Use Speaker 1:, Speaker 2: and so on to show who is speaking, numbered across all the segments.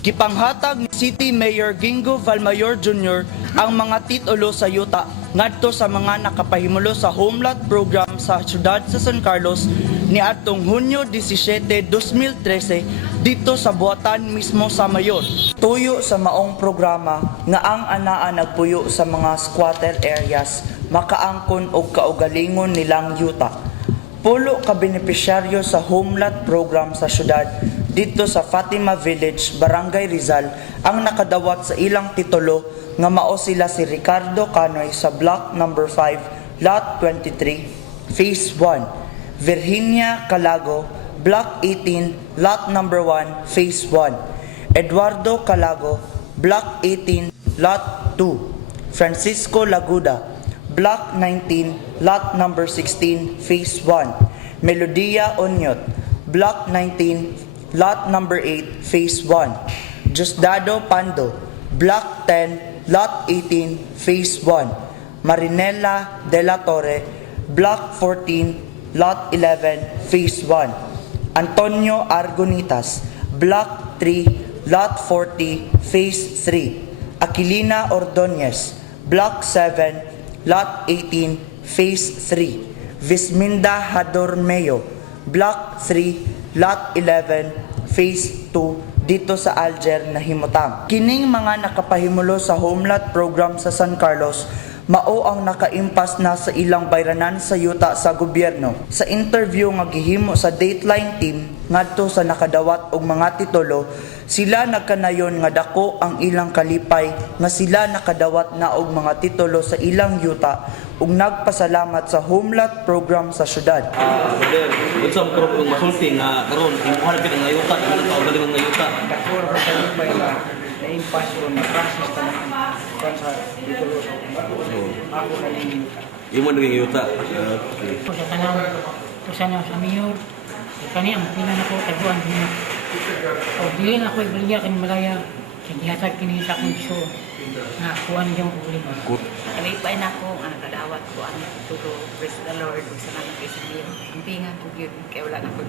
Speaker 1: Gipanghatag ni City Mayor Gingo Valmayor Jr. ang mga titulo sa yuta ngadto sa mga nakapahimulo sa Homeland Program sa siyudad sa San Carlos ni atong Hunyo 17, 2013 dito sa buhatan mismo sa Mayor. Tuyo sa maong programa nga ang anaa nagpuyo sa mga squatter areas makaangkon og kaugalingon nilang yuta. Pulo ka benepisyaryo sa Homeland Program sa syudad dito sa Fatima Village, Barangay Rizal ang nakadawat sa ilang titulo nga mao sila si Ricardo Canoy sa block number 5, lot 23, phase 1. Virginia Calago, block 18, lot number 1, phase 1. Eduardo Calago, block 18, lot 2. Francisco Laguda, Block 19, Lot number 16, Phase 1. Melodia Onyot, Block 19, Lot number 8, Phase 1. Diosdado Pando, Block 10, Lot 18, Phase 1. Marinela De La Torre, Block 14, Lot 11, Phase 1. Antonio Argonitas, Block 3, Lot 40, Phase 3. Aquilina Ordonez, Block 7, Lot 18, Phase 3. Visminda Hadormeo, Block 3, Lot 11, Phase 2, dito sa Alger na Himutang. Kining mga nakapahimulo sa Homeland Program sa San Carlos, mao ang nakaimpas na sa ilang bayranan sa yuta sa gobyerno. Sa interview nga gihimo sa Dateline team ngadto sa nakadawat og mga titulo, sila nagkanayon nga dako ang ilang kalipay nga sila nakadawat na og mga titulo sa ilang yuta ug nagpasalamat sa Homeland Program sa syudad.
Speaker 2: Ah, brother, unsa mo karon kung masulti nga karon imuha na ang kaugaling ang.
Speaker 3: Dakor ko sa lupay na na-impass o na-process ka na kung sa dito sa ako na nangin
Speaker 2: Imo na ngayuta. Okay.
Speaker 4: Ito sa tanang, sa nang sa mayor, kani ang pinan ako taguan din. O dili na ako ibaligya kan malaya, kinihatag kini sa akong iso na kuan yung problema.
Speaker 2: Kut.
Speaker 5: Kalipay na ko ang nakadawat ko ang tuto. Praise the Lord. Sa nang kaisabihan. Ang pingan ko yun. Kaya wala na man.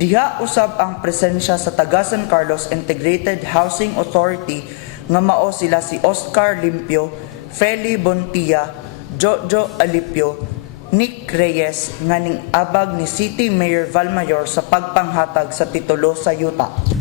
Speaker 1: Diha usab ang presensya sa taga San Carlos Integrated Housing Authority nga mao sila si Oscar Limpio, Feli Bontia, Jojo Alipio, Nick Reyes nga ning abag ni City Mayor Valmayor sa pagpanghatag sa titulo sa yuta.